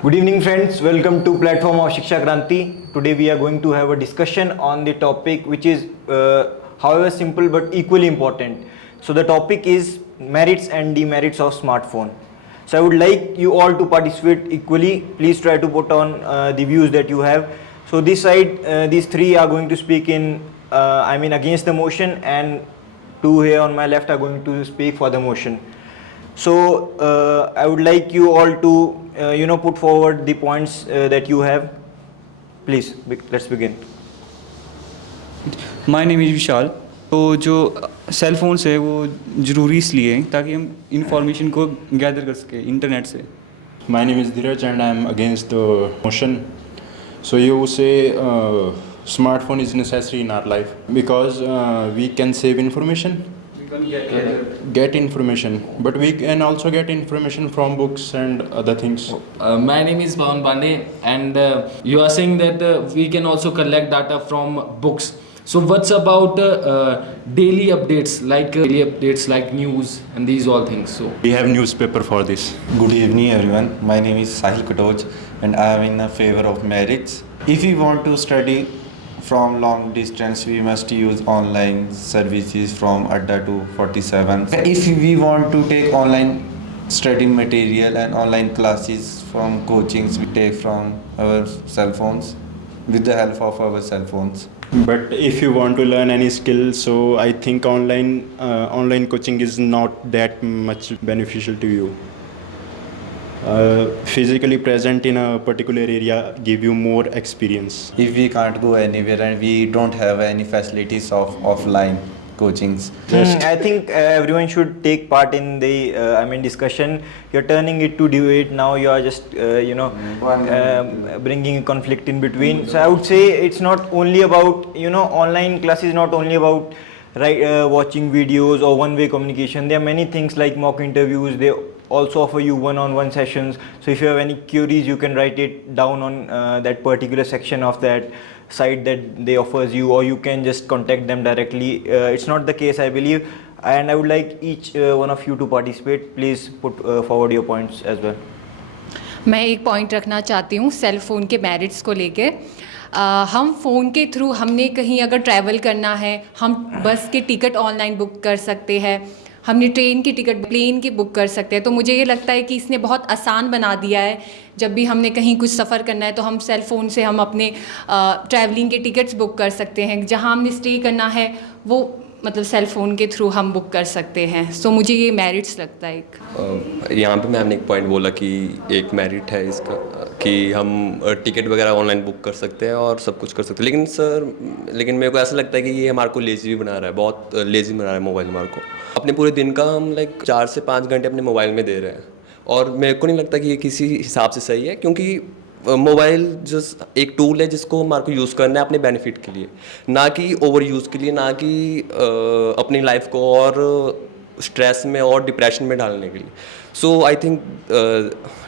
Good evening, friends. Welcome to platform of Shiksha Kranti. Today we are going to have a discussion on the topic which is, however, simple but equally important. So the topic is merits and demerits of smartphone. So I would like you all to participate equally. Please try to put on the views that you have. So this side, these three are going to speak against the motion, and two here on my left are going to speak for the motion. So I would like you all to put forward the points that you have. Please, let's begin. My name is Vishal. तो जो cell phones है वो ज़रूरी इसलिए हैं ताकि हम information को गैदर कर सकें इंटरनेट से। My name is Dheeraj and I am against the motion. So you say smartphone is necessary in our life because we can save information, get information, but we can also get information from books and other things. My name is Pawan Pandey, and you are saying that we can also collect data from books. So what's about daily updates like news and these all things? So We have newspaper for this. Good evening everyone. My name is Sahil Katoj and I am in favor of merits. If we want to study from long distance, we must use online services from Adda to 47. If we want to take online studying material and online classes from coachings, we take from our cell phones with the help of our cell phones. But if you want to learn any skill, so I think online coaching is not that much beneficial to you. Physically present in a particular area give you more experience. If we can't go anywhere and we don't have any facilities of offline coachings, I think everyone should take part in the discussion. You're turning it to debate now. You are just bringing a conflict in between. So I would say it's not only about online classes, not only about watching videos or one-way communication. There are many things like mock interviews. They also offer you one-on-one sessions. So if you have any queries, you can write it down on that particular section of that site that they offers you, or you can just contact them directly. It's not the case, I believe, and I would like each one of you to participate. Please put forward your points as well. मैं एक point रखना चाहती हूँ cell phone के merits को लेके। हम phone के थ्रू हमने कहीं अगर ट्रैवल करना है, हम बस के टिकट ऑनलाइन बुक कर सकते हैं, हमने ट्रेन की टिकट प्लेन की बुक कर सकते हैं। तो मुझे ये लगता है कि इसने बहुत आसान बना दिया है। जब भी हमने कहीं कुछ सफ़र करना है तो हम सेल फ़ोन से हम अपने ट्रैवलिंग के टिकट्स बुक कर सकते हैं। जहाँ हमने स्टे करना है वो मतलब सेल फ़ोन के थ्रू हम बुक कर सकते हैं। सो मुझे ये मेरिट्स लगता है एक। यहाँ पे मैम ने एक पॉइंट बोला कि एक मेरिट है इसका कि हम टिकट वगैरह ऑनलाइन बुक कर सकते हैं और सब कुछ कर सकते हैं। लेकिन मेरे को ऐसा लगता है कि ये हमारे को लेज़ी भी बना रहा है, बहुत लेज़ी बना रहा है मोबाइल हमारे को। अपने पूरे दिन का हम 4 से 5 घंटे अपने मोबाइल में दे रहे हैं और मेरे को नहीं लगता कि ये किसी हिसाब से सही है, क्योंकि मोबाइल जस्ट एक टूल है जिसको हमारे को यूज़ करना है अपने बेनिफिट के लिए, ना कि ओवर यूज़ के लिए, ना कि अपनी लाइफ को और स्ट्रेस में और डिप्रेशन में डालने के लिए। So I think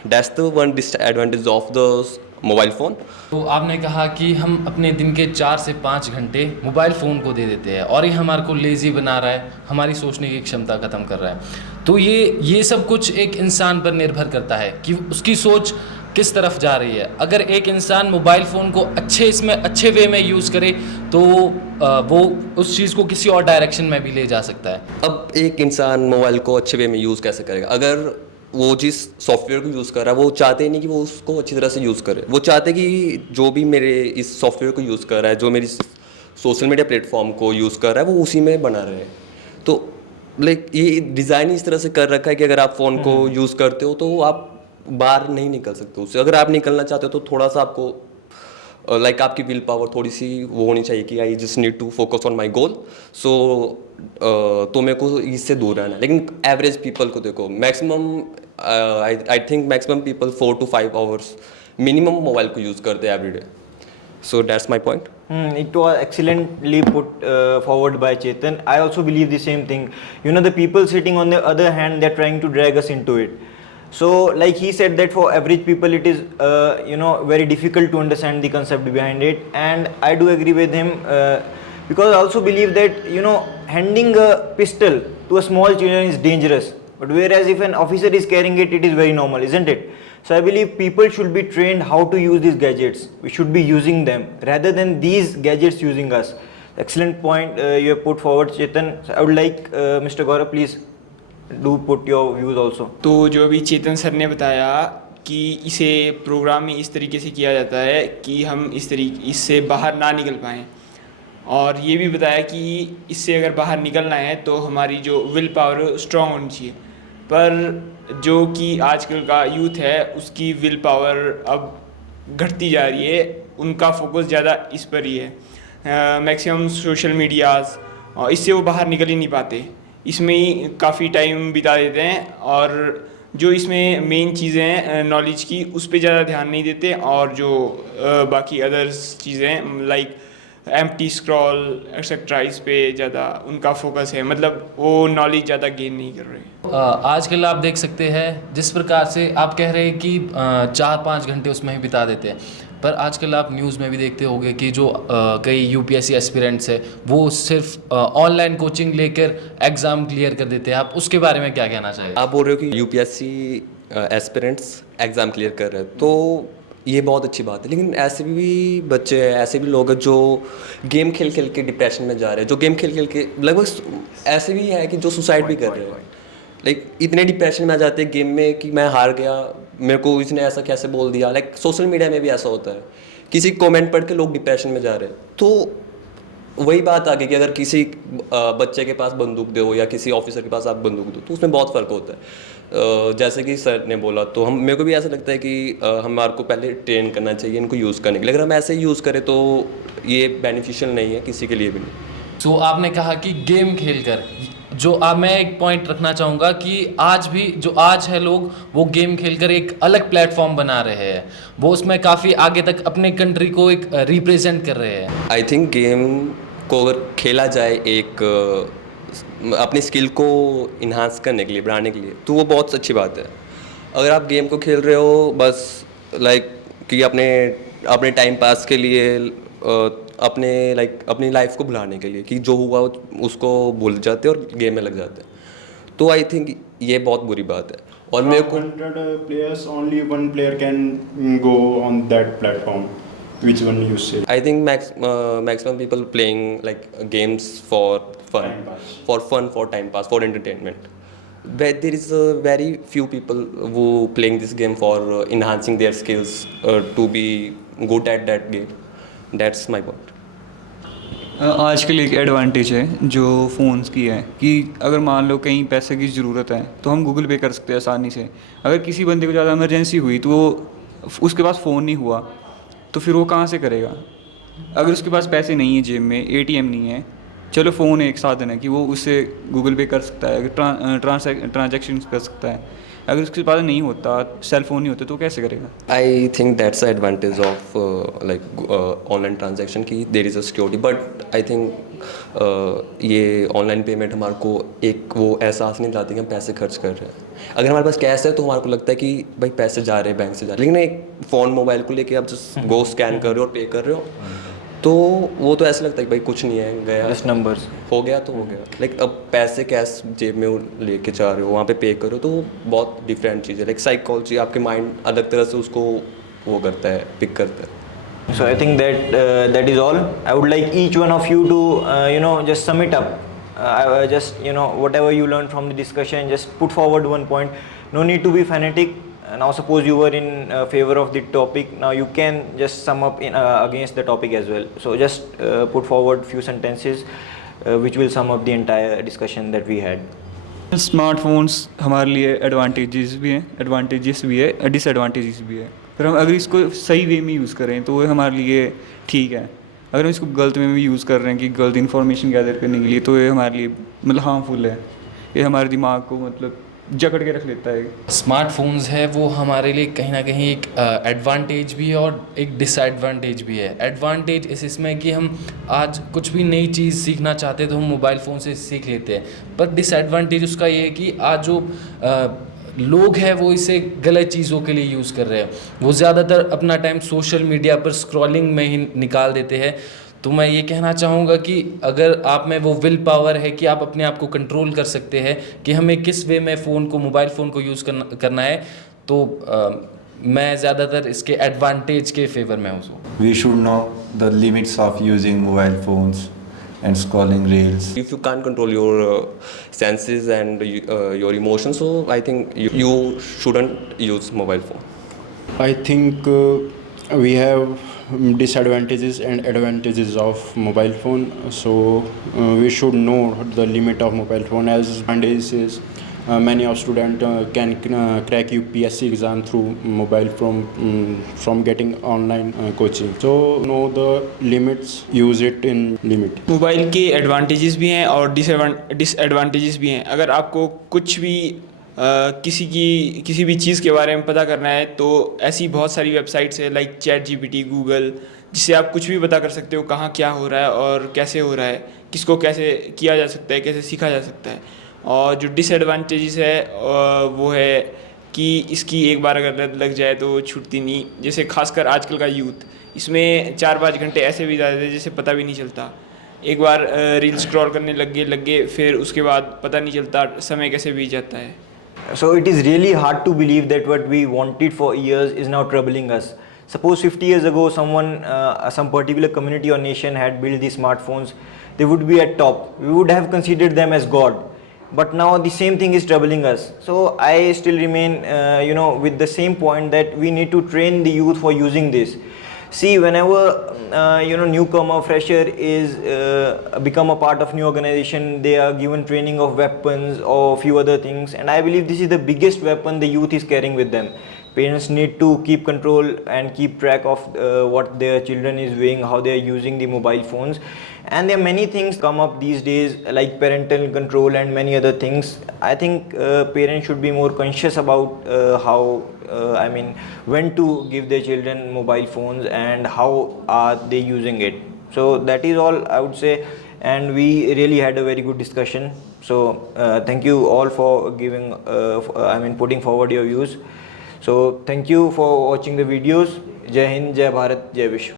that's the one disadvantage of the mobile phone. तो आपने कहा कि हम अपने दिन के 4 से 5 घंटे मोबाइल फ़ोन को दे देते हैं और ये हमारे को लेज़ी बना रहा है, हमारी सोचने की क्षमता ख़त्म कर रहा है। तो ये सब कुछ एक इंसान पर निर्भर करता है कि उसकी सोच किस तरफ जा रही है। अगर एक इंसान मोबाइल फ़ोन को अच्छे वे में यूज़ करे तो वो उस चीज़ को किसी और डायरेक्शन में भी ले जा सकता है। अब एक इंसान मोबाइल को अच्छे वे में यूज़ कैसे करेगा? अगर वो जिस सॉफ्टवेयर को यूज़ कर रहा है वो चाहते ही नहीं कि वो उसको अच्छी तरह से यूज़ करे। वो चाहते कि जो भी मेरे इस सॉफ्टवेयर को यूज़ कर रहा है, जो मेरी सोशल मीडिया प्लेटफॉर्म को यूज़ कर रहा है, वो उसी में बना रहे। तो ये डिज़ाइन इस तरह से कर रखा है कि अगर आप फ़ोन को यूज़ करते हो तो आप बाहर नहीं निकल सकते उससे। अगर आप निकलना चाहते हो तो थोड़ा सा आपको आपकी विल पावर थोड़ी सी वो होनी चाहिए कि I just need to focus on my goal. So तो मेरे को इससे दूर रहना है। लेकिन एवरेज पीपल को देखो, maximum I think maximum people 4 to 5 hours minimum mobile को यूज़ करते हैं every day. So that's my point. It was excellently put forward by Chetan. I also believe the same thing. The people sitting on the other hand, they're trying to drag us into it. So like he said that for average people it is very difficult to understand the concept behind it, and I do agree with him because I also believe that handing a pistol to a small children is dangerous, but whereas if an officer is carrying it, it is very normal, isn't it? So I believe people should be trained how to use these gadgets. We should be using them rather than these gadgets using us. Excellent point you have put forward, Chetan. So I would like Mr. Gaurav, please do put your views also. तो जो अभी चेतन sir ने बताया कि इसे programme में इस तरीके से किया जाता है कि हम इससे बाहर ना निकल पाएँ, और ये भी बताया कि इससे अगर बाहर निकलना है तो हमारी जो विल पावर स्ट्रॉन्ग होनी चाहिए। पर जो कि आजकल का यूथ है उसकी विल पावर अब घटती जा रही है, उनका फोकस ज़्यादा इस पर ही है। मैक्सिमम सोशल मीडियाज़, और इससे वो बाहर निकल ही नहीं पाते, इसमें ही काफ़ी टाइम बिता देते हैं, और जो इसमें मेन चीज़ें हैं नॉलेज की उस पर ज़्यादा ध्यान नहीं देते, और जो बाकी अदर्स चीज़ें लाइक एम्प्टी स्क्रॉल एक्सेट्रा इस पे ज़्यादा उनका फोकस है, मतलब वो नॉलेज ज़्यादा गेन नहीं कर रहे। आजकल आप देख सकते हैं जिस प्रकार से आप कह रहे हैं कि 4-5 घंटे उसमें ही बिता देते हैं, पर आजकल आप न्यूज़ में भी देखते होंगे कि जो कई यूपीएससी एस्पिरेंट्स है वो सिर्फ ऑनलाइन कोचिंग लेकर एग्ज़ाम क्लियर कर देते हैं। आप उसके बारे में क्या कहना चाहेंगे? आप बोल रहे हो कि यूपीएससी एस्पिरेंट्स एग्ज़ाम क्लियर कर रहे हैं, तो ये बहुत अच्छी बात है। लेकिन ऐसे भी बच्चे हैं, ऐसे भी लोग हैं जो गेम खेल खेल के डिप्रेशन में जा रहे हैं, जो गेम खेल खेल के लगभग ऐसे भी है कि जो सुसाइड भी कर रहे हैं। लाइक इतने डिप्रेशन में आ जाते हैं गेम में कि मैं हार गया, मेरे को इसने ऐसा कैसे बोल दिया। लाइक सोशल मीडिया में भी ऐसा होता है, किसी कमेंट पढ़ के लोग डिप्रेशन में जा रहे हैं। तो वही बात आ गई कि अगर किसी बच्चे के पास बंदूक दो या किसी ऑफिसर के पास आप बंदूक दो तो उसमें बहुत फ़र्क होता है। जैसे कि सर ने बोला, तो मेरे को भी ऐसा लगता है कि हमारे को पहले ट्रेन करना चाहिए इनको यूज़ करने के लिए। अगर हम ऐसे ही यूज़ करें तो ये बेनिफिशियल नहीं है किसी के लिए भी नहीं। सो आपने कहा कि गेम खेलकर, जो मैं एक पॉइंट रखना चाहूँगा कि आज है लोग वो गेम खेलकर एक अलग प्लेटफॉर्म बना रहे हैं, वो उसमें काफ़ी आगे तक अपने कंट्री को एक रिप्रेजेंट कर रहे हैं। आई थिंक गेम को अगर खेला जाए एक अपनी स्किल को इन्हांस करने के लिए, बढ़ाने के लिए, तो वो बहुत अच्छी बात है। अगर आप गेम को खेल रहे हो बस लाइक कि अपने टाइम पास के लिए, अपनी लाइफ को भुलाने के लिए, कि जो हुआ उसको भूल जाते हैं और गेम में लग जाते हैं, तो आई थिंक ये बहुत बुरी बात है। और मेरे को 100 players only one player can go on that platform. Which one you say? I think maximum people playing like games for fun, Time pass. for time pass, for entertainment. But there is very few people who playing this game for enhancing their skills to be good at that game. That's my point. आजकल एक advantage है जो phones की है कि अगर मान लो कहीं पैसे की ज़रूरत है तो हम गूगल पे कर सकते हैं आसानी से। अगर किसी बंदे को ज़्यादा इमरजेंसी हुई तो उसके पास फ़ोन नहीं हुआ तो फिर वो कहाँ से करेगा? अगर उसके पास पैसे नहीं है, जेब में एटीएम नहीं है, चलो फ़ोन एक साधन है कि वो उससे गूगल पे कर सकता है, ट्रांजैक्शन कर सकता है। अगर उसके पास नहीं होता, सेल फ़ोन नहीं होता, तो कैसे करेगा? I think that's the advantage of online transaction की there is a security, but I think ये ऑनलाइन पेमेंट हमारे को एक वो एहसास नहीं दिलाती कि हम पैसे खर्च कर रहे हैं। अगर हमारे पास कैश है तो हमारे को लगता है कि भाई पैसे जा रहे हैं बैंक से जा रहे हैं, लेकिन एक फ़ोन मोबाइल को लेके आप जस्ट गो स्कैन कर रहे हो और पे कर रहे हो, तो वो तो ऐसा लगता है कि भाई कुछ नहीं है, गया Just numbers. हो गया तो हो गया। लाइक अब पैसे कैश जेब में लेके जा रहे हो, वहाँ पे पे करो, तो बहुत डिफरेंट चीज़ है। लाइक साइकोलॉजी, आपके माइंड अलग तरह से उसको वो करता है, पिक करता है। So I think that is all. I would like each one of you to just sum it up. Just whatever you learned from the discussion, just put forward one point. No need to be fanatic. Now suppose you were in favor of the topic. Now you can just sum up against the topic as well. So just put forward few sentences which will sum up the entire discussion that we had. Smartphones हमारे लिए advantages भी है, disadvantages भी है। पर हम अगर इसको सही वे में यूज़ करें तो वो हमारे लिए ठीक है। अगर हम इसको गलत वे में यूज़ कर रहे हैं कि गलत इन्फॉर्मेशन गैदर करने के लिए, तो ये हमारे लिए मतलब हार्मफुल है। ये हमारे दिमाग को मतलब जकड़ के रख लेता है। स्मार्टफोन्स है वो हमारे लिए कहीं ना कहीं एक एडवांटेज भी है और एक डिसएडवांटेज भी है। एडवांटेज इसमें कि हम आज कुछ भी नई चीज़ सीखना चाहते हैं तो हम मोबाइल फ़ोन से सीख लेते हैं, पर डिसएडवांटेज उसका ये है कि आज जो लोग हैं वो इसे गलत चीज़ों के लिए यूज़ कर रहे हैं। वो ज़्यादातर अपना टाइम सोशल मीडिया पर स्क्रॉलिंग में ही निकाल देते हैं। तो मैं ये कहना चाहूँगा कि अगर आप में वो विल पावर है कि आप अपने आप को कंट्रोल कर सकते हैं कि हमें किस वे में फ़ोन को, मोबाइल फ़ोन को यूज़ करना है, तो मैं ज़्यादातर इसके एडवांटेज के फेवर में हूँ। We should know the limits of using mobile phones and scrolling reels. If you can't control your senses and your emotions, so I think you shouldn't use mobile phone. I think we have disadvantages and advantages of mobile phone. So we should know the limit of mobile phone. As advantage is many of students can crack UPSC exam through mobile from getting online coaching. So know the limits, use it in limit. Mobile के advantages भी हैं और disadvantages भी हैं। अगर आपको कुछ भी किसी भी चीज़ के बारे में पता करना है तो ऐसी बहुत सारी वेबसाइट्स है लाइक ChatGPT, गूगल, जिससे आप कुछ भी पता कर सकते हो कहाँ क्या हो रहा है और कैसे हो रहा है, किसको कैसे किया जा सकता है, कैसे सीखा जा सकता है। और जो डिसएडवांटेजेस है वो है कि इसकी एक बार अगर लत लग जाए तो छूटती नहीं। जैसे खासकर आजकल का यूथ, इसमें 4-5 घंटे ऐसे भी जाते हैं जैसे पता भी नहीं चलता। एक बार रील स्क्रॉल करने लग गए फिर उसके बाद पता नहीं चलता समय कैसे बीत जाता है। So it is really hard to believe that what we wanted for years is now troubling us. Suppose 50 years ago some particular community or nation had built these smartphones, they would be at top. We would have considered them as God. But now the same thing is troubling us. So I still remain with the same point that we need to train the youth for using this. See, whenever newcomer, fresher is become a part of new organization, they are given training of weapons or few other things, and I believe this is the biggest weapon the youth is carrying with them. Parents need to keep control and keep track of what their children is doing, how they are using the mobile phones. And there are many things come up these days like parental control and many other things. I think parents should be more conscious about when to give their children mobile phones and how are they using it. So that is all I would say, and we really had a very good discussion. So thank you all for putting forward your views. So thank you for watching the videos. Jai Hind, Jai Bharat, Jai Vishwa.